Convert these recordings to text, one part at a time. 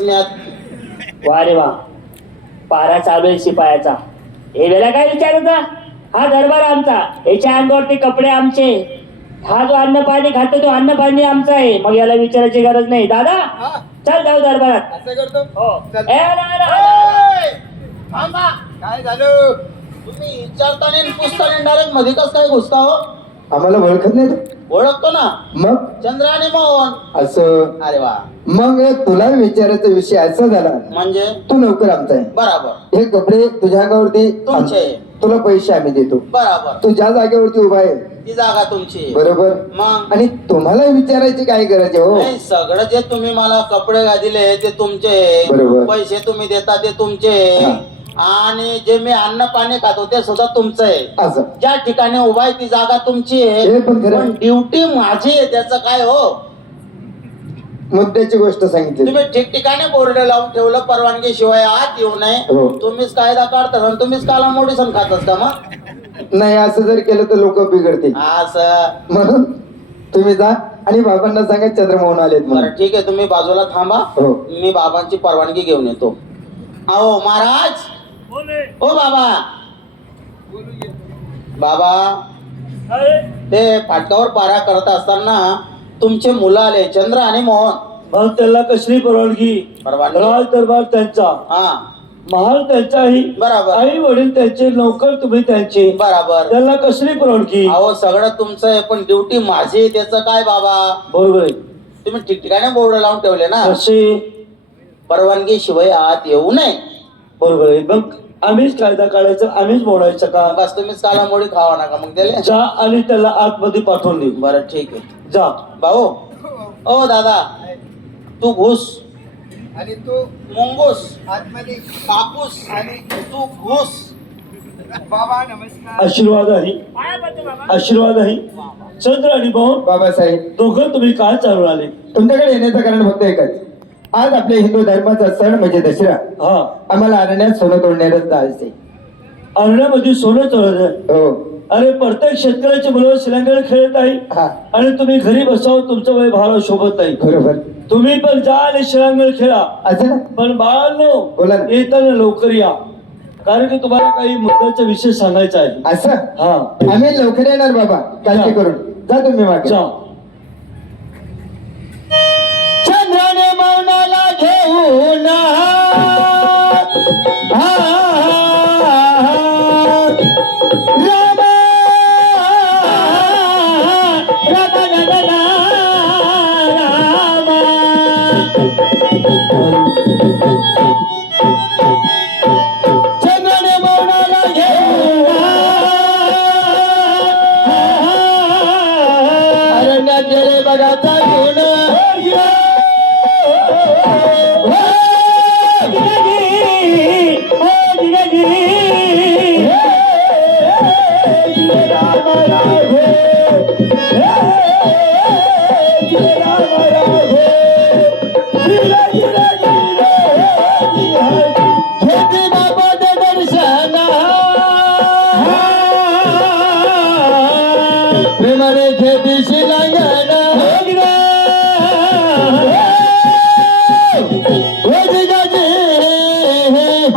वा रे वा, पारा चालू आहे शिपायाचा. हे वेळेला काय विचारायचा? हा दरबार आमचा, याच्या अंगावरती कपडे आमचे, हा जो अन्न पाणी खातो तो अन्न पाणी आमचा आहे. मग याला विचारायची गरज नाही. दादा चल जाऊ दरबारात. असं करतो. हो. चल. काय झालं? तुम्ही विचारताना आणि पुसताना डायरेक्ट मध्ये कस काय घुसता हो? आम्हाला ओळखत नाही तू? ओळखतो ना, मग चंद्र आणि मोहन. असं? अरे वा, मग तुला विचारायचा विषय असा झाला, म्हणजे तू नोकर आमचा आहे. बराबर हे कपडे तुझ्या अंगावरती तुमचे. तुला पैसे आम्ही देतो. बराबर, तू ज्या जागेवरती उभा आहे ती जागा तुमची. बरोबर. मग आणि तुम्हाला विचारायची काय गरज आहे हो? नाही, सगळं जे तुम्ही मला कपडे दिले ते तुमचे, बरोबर. पैसे तुम्ही देता ते तुमचे, हा. आणि जे मी अन्न पाणी खातो ते सुद्धा तुमचं आहे. असं ज्या ठिकाणी उभा आहे ती जागा तुमची आहे, हे पण खरं. पण ड्युटी माझी आहे. त्याचं काय हो? मुद्द्याची गोष्ट सांगितली. तुम्ही ठिकठिकाणी बोर्ड लावून ठेवलं परवानगी शिवाय आत येऊ नये. हो. तुम्हीच कायदा काढता आणि तुम्हीच काला मोडीसन खात असता. मग नाही, असं जर केलं तर लोक बिघडतील. असं. म्हणून तुम्ही जा आणि बाबांना सांगा चंद्रमोहन आलेत बरं म्हणून. ठीक आहे, तुम्ही बाजूला थांबा. हो. मी बाबांची परवानगी घेऊन येतो. अहो महाराज, ओ बाबा, बाबा ते फाटकावर पारा करत असताना तुमचे मुलं आले, चंद्र आणि मोहन. मग त्याला कसली परवानगी? परवानगी? राज दरबार त्यांचा, हा महाल त्यांचाही, बरोबर. आई वडील त्यांचे, नौकर तुम्ही त्यांचे, बराबर. त्याला कसली परवानगी? अहो सगळं तुमचं आहे, पण ड्युटी माझी आहे. त्याचं काय बाबा? बरोबर आहे. तुम्ही ठिकठिकाणी बोर्ड लावून ठेवले ना, कसे? परवानगी शिवाय आत येऊ नये. बरोबर आहे. मग आम्हीच कायदा काढायचा, आम्हीच बोलायचं का? बस तुम्हीच कालामोडी खावा नका मग त्याला. जा आणि त्याला आतमध्ये पाठवून दे. बरं ठीक आहे. जा. भाऊ, ओ दादा, तू घुस. आणि तू मुंगूस. आतमध्ये कापूस. आणि तू घुस. बाबा नमस्कार. आशीर्वाद आहे, आशीर्वाद आहे. चंद्र आणि मोहन बाबासाहेब, दोघं तुम्ही काय चालून आले? तुमच्याकडे येण्याचं कारण फक्त एकच. आज आपल्या हिंदू धर्माचा सण म्हणजे दसरा. हा, आम्हाला अरण्यात सोनं तोडण्यालाच जायचंय. अरण्यामध्ये सोनं चोरत. हो. अरे प्रत्येक शेतकऱ्याची मुलं शिलांगण खेळत आहे हा, आणि तुम्ही घरी बसावं, तुमचं वय भाला शोभत नाही. बरोबर. तुम्ही पण जा आणि शिलांगण खेळा. असं ना? पण बाळांनो, बोला ना. येताना लवकर या, कारण की तुम्हाला काही मुद्द्याचा विषय सांगायचा आहे. असं? हा, आम्ही लवकर येणार बाबा, काळजी करून जा तुम्ही मागे. जा. चंद्राने मौनाला घेऊन चंद्राने मौनाला घेऊन अरण्यात गेले बघा चालून. प्रेमाने खेती शिलांगण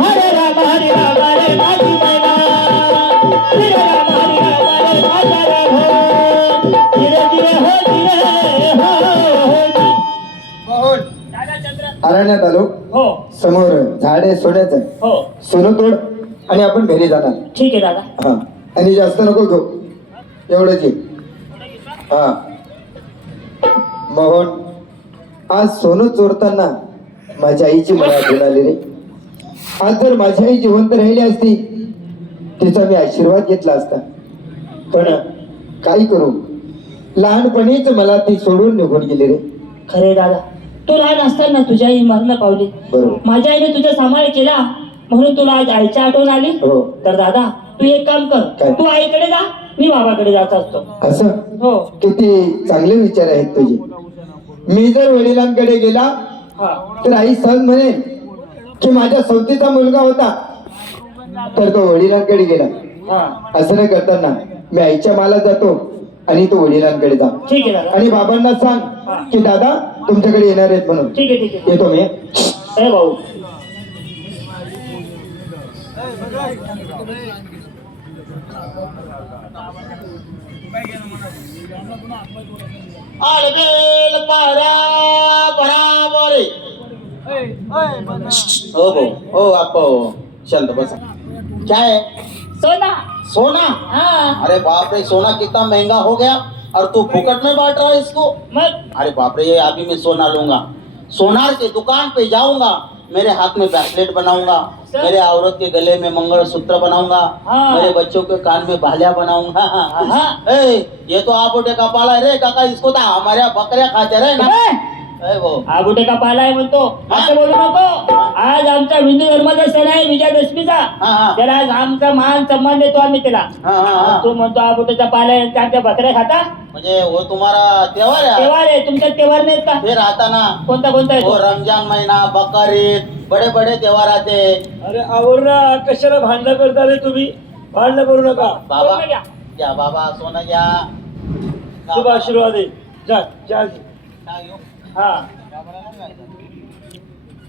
हरे राम हरे राम हरे माझी मैना, हरे राम हरे राम हरे माझा राम हो, धीरे धीरे हो धीरे हो. मोहन, अरण्यात आलो. हो समोर झाड आहे सोन्याचं. हो, सोनं तोड आणि आपण घरी जाणार. ठीक आहे दादा. हा, आणि जास्त नको घेऊ, एवढंच आहे. हा मोहन, आज सोनं चोरताना माझ्या आईची मला आठवण आली रे. आज जर माझी आई जिवंत राहिली असती, तिचा मी आशीर्वाद घेतला असता. पण काय करू, लहानपणीच मला ती सोडून निघून गेली रे. खरे दादा, तू लहान असताना तुझी आई मरण पावली. बरोबर. माझ्या आईने तुझा सांभाळ केला म्हणून तुला आज आईच्या आठवण आली. हो. तर दादा तू एक काम कर, काय? तू आईकडे जा, मी बाबाकडे जात असतो. असं? हो. किती चांगले विचार आहेत तुझे. मी जर वडिलांकडे गेला हा, तर आई सहज म्हणेन की माझ्या सवतीचा मुलगा होता, तर तो वडिलांकडे गेला. हा, असं न करताना मी आईच्या माला जातो आणि तो वडिलांकडे जा. ठीक आहे दादा. आणि बाबांना सांग की दादा तुमच्याकडे येणार आहेत म्हणून. ठीक आहे, ठीक आहे. येतो मी. हे भाऊ आलबेल पारा बराबर हो हो हो आप शांत बस क्या है सोना सोना हाँ अरे बाप रे सोना कितना महंगा हो गया और तू फुकट में बांट रहा है इसको मग अरे बाप रे ये अभी मैं सोना लूंगा सोनार के दुकान पे जाऊंगा मेरे हाथ में ब्रेसलेट बनाऊंगा सर? मेरे औरत के गले में मंगलसूत्र बनाऊंगा हाँ। मेरे बच्चों के कान में भालिया बनाऊंगा हाँ। ए, ये तो आप उठे का पाला है रे काका इसको तो हमाऱ्या बकऱ्या खाते रे ना ए, वो आगुटे का पाला आहे म्हणतो असं बोलू नको आज आमचा हिंदू धर्माचा सण आहे विजयादशमीचा हाँ हाँ त्याला आज आमचा मान सन्मान देतो आम्ही त्याला हाँ हाँ हाँ तू म्हणतो आगुटेचा पाला आहे आमच्या बकऱ्या खाता म्हणजे वो तुम्हारा त्योहार है तेव्हार आहे तुमच्या तेव्हार नाहीत का फिर आता ना कोणता कोणता आहे वो तो? रमजान महीना बकरीद बड़े बड़े त्योहार आते अरे आवर ना कशाला भांडणं करता रे तुम्ही भांडणं करू नका बाबा सोनं घ्या. क्या बाबा सोना घ्या शुभ आशीर्वाद आहे जा जा घे. हा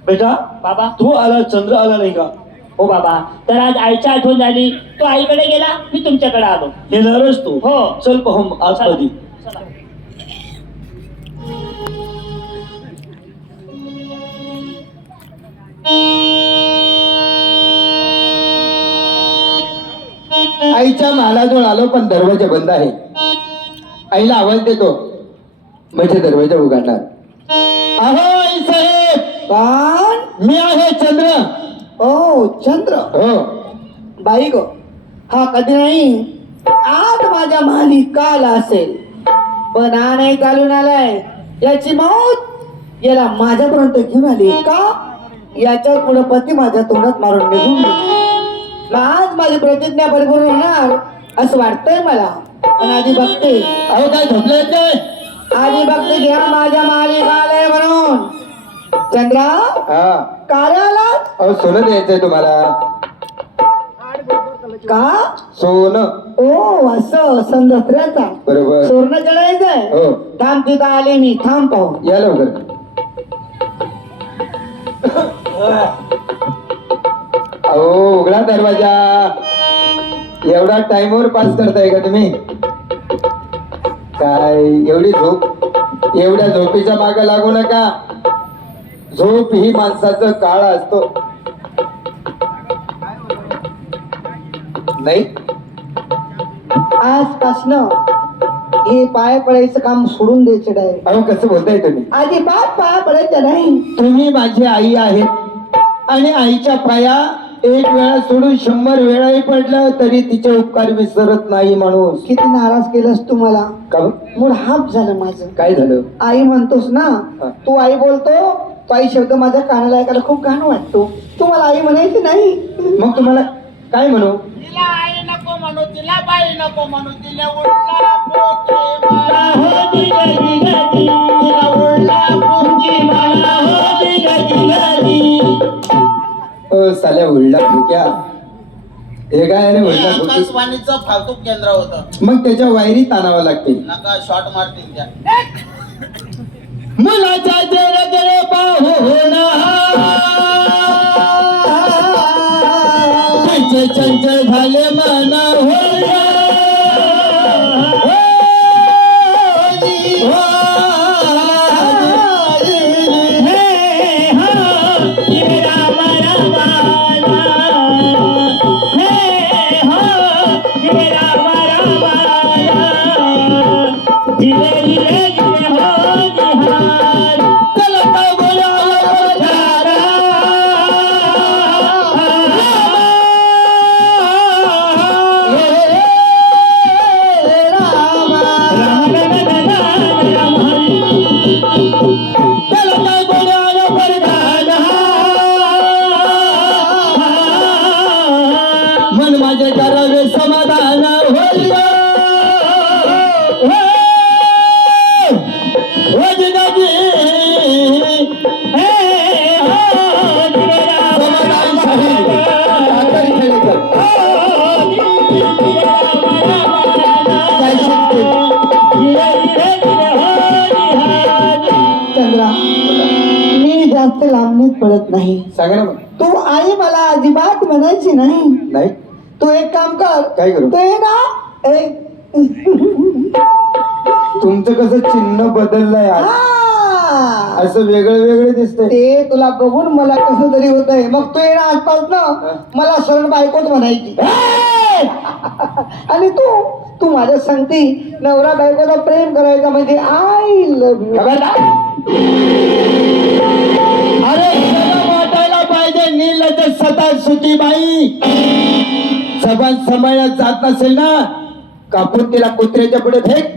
बेटा बाबा तू आला चंद्र आला नाही का हो बाबा तर आज आईची आठवण झाली तो आईकडे गेला मी तुमच्याकडे आलो येणारच तू हो चल पाहू आज चला. कधी चला. आईच्या महालाजवळ आलो पण दरवाजा बंद आहे आईला आवाज देतो म्हणजे दरवाजा उघडणार अहो आई साहेब कोण मी आहे चंद्र ओ चंद्र हो बाई गो हा कधी नाही आज माझ्या माली काल असेल पण हा नाही चालून आलाय याची मौत याला माझ्यापर्यंत घेऊन आली का याच्या पुढे पती माझ्या तोंडात मारून निघून गेली. आज माझी प्रतिज्ञा परिपूर्ण होणार असं वाटतंय मला पण आधी बघते अहो काय झोपले काय आधी बघते घ्या माझ्या मालिक आलंय म्हणून चंद्रा हा कार्याला अहो सोनं द्यायचंय तुम्हाला का सोनं ओ असं संदत्र्याचा बरोबर सोनं चढायचंय हो थांब तिथं आले मी थांब पाहू या लवकर अहो उघडा दरवाजा एवढा टाइमवर पास करताय का तुम्ही काय एवढी झोप एवढ्या झोपेच्या मागे लागू नका झोप ही माणसाचं काळ असतो नाही आजपासनं हे पाय पडायचं काम सोडून द्यायचं डायरेक्ट अहो कसं बोलताय तुम्ही अजिबात पाय पडायचं नाही तुम्ही माझी आई आहेत आणि आईच्या पाया एक वेळा सोडून 100 वेळाही पडलं तरी तिचे उपकार विसरत नाही माणूस किती नाराज केलंस तू मला का मूड हाफ झालं माझं काय झालं आई म्हणतोस ना हा. तू आई बोलतो तो आई शब्द माझ्या कानाला ऐकायला खूप घाण वाटतो तू मला आई म्हणायची नाही मग तुम्हाला काय म्हणू तिला आई नको म्हणू तिला बाई नको म्हणू तिला उडला पोके मला हो दिगा दिगा दी. तिला उडला पोके मला हो दिगा दिगा दी. साल्या उलडा भुक्या हे काय रे हे उलडा भुकी आकाशवाणीचं फालतू केंद्र होतं मग त्याच्या वायरी ताणावं लागतील नका शॉर्ट मारतील त्या मुलाच्या जरगरे पाहुणा चंचल झाले मना हे हो हे राम रामाला. हे हो हे राम रामाला. जिरे जिरे जिरे हो जिहार. चला बोला पडत नाही. सांगा ना मग. तू आई मला अजिबात म्हणायची नाही. नाही तू एक काम कर. काय करू? ते ना ए, तुमचं कसं चिन्ह बदललंय आज. हा. असं वेगळं वेगळं दिसतंय. ते तुला बघून मला कसं तरी होतंय. मग तू ये ना आजपासून मला सरळ बायकोच म्हणायची. आणि तू माझ्या सांगती नवरा बायकोला प्रेम करायचा म्हणजे आय लव्ह यू. अरे सगळं वाटायला पाहिजे नीलज सता सुती बाई. जबान सांभाळण्यात जात नसेल ना, कापून तिला कुत्र्याच्या पुढे फेक.